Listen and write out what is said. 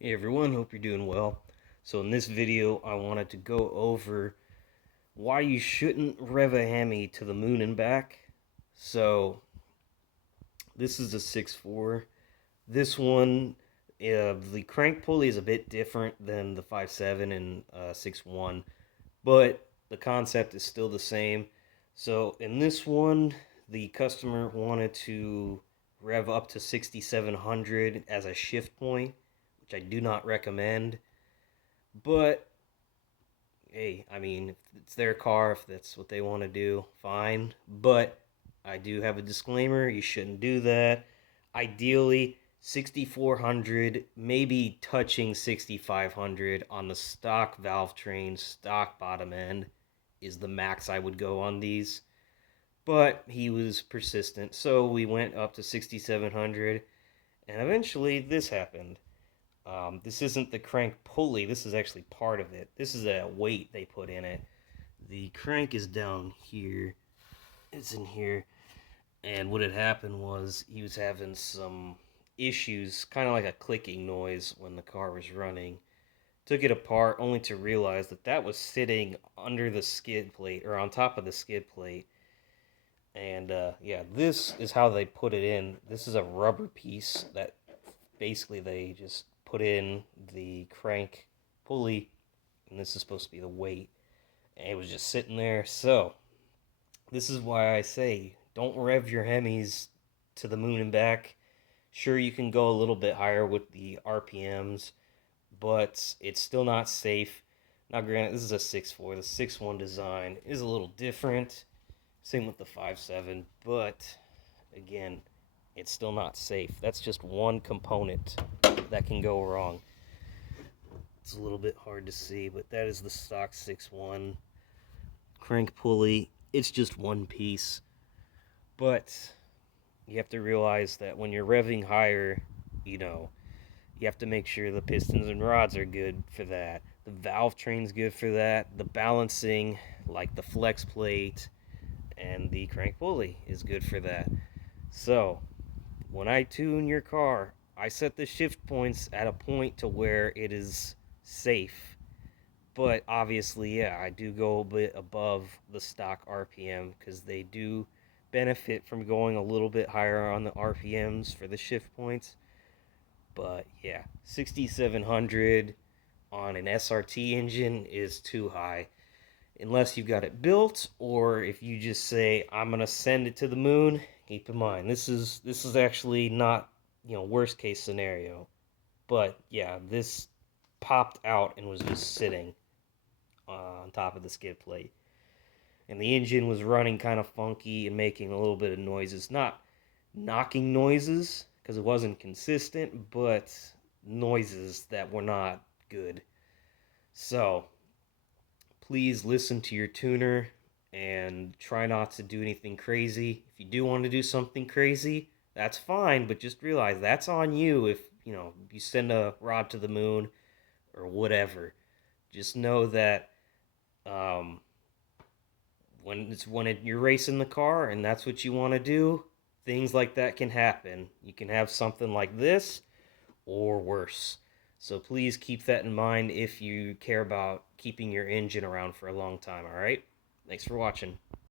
Hey everyone, hope you're doing well. So in this video, I wanted to go over why you shouldn't rev a Hemi to the moon and back. So this is a 6.4. This one, the crank pulley is a bit different than the 5.7 and 6.1, but the concept is still the same. So in this one, the customer wanted to rev up to 6,700 as a shift point, which I do not recommend. But hey, I mean, if it's their car, if that's what they want to do, fine. But I do have a disclaimer: you shouldn't do that. Ideally, 6,400, maybe touching 6,500 on the stock valve train, stock bottom end is the max I would go on these. But he was persistent, so we went up to 6,700, and eventually this happened. This isn't the crank pulley. This is actually part of it. This is a weight they put in it. The crank is down here. It's in here. And what had happened was he was having some issues, kind of like a clicking noise when the car was running. Took it apart only to realize that that was sitting under the skid plate or on top of the skid plate. And yeah, this is how they put it in. This is a rubber piece that basically they just put in the crank pulley, and this is supposed to be the weight, and it was just sitting there. So this is why I say don't rev your Hemis to the moon and back. Sure, you can go a little bit higher with the RPMs, but it's still not safe. Now, granted, this is a 6.4. The 6.1 design is a little different. Same with the 5.7, but again, it's still not safe. That's just one component that can go wrong. It's a little bit hard to see, but that is the stock 6.1 crank pulley. It's just one piece, but you have to realize that when you're revving higher, you know, you have to make sure the pistons and rods are good for that. The valve train's good for that. The balancing, like the flex plate and the crank pulley, is good for that. So, when I tune your car, I set the shift points at a point to where it is safe. But obviously, yeah, I do go a bit above the stock RPM because they do benefit from going a little bit higher on the RPMs for the shift points. But yeah, 6,700 on an SRT engine is too high. Unless you've got it built, or if you just say I'm gonna send it to the moon. Keep in mind, this is actually not worst case scenario, but yeah, this popped out and was just sitting on top of the skid plate, and the engine was running kind of funky and making a little bit of noises, not knocking noises because it wasn't consistent, but noises that were not good. So please listen to your tuner and try not to do anything crazy. If you do want to do something crazy, that's fine, but just realize that's on you if, you send a rod to the moon or whatever. Just know that um, you're racing the car and that's what you want to do, things like that can happen. You can have something like this or worse. So please keep that in mind if you care about keeping your engine around for a long time, all right? Thanks for watching.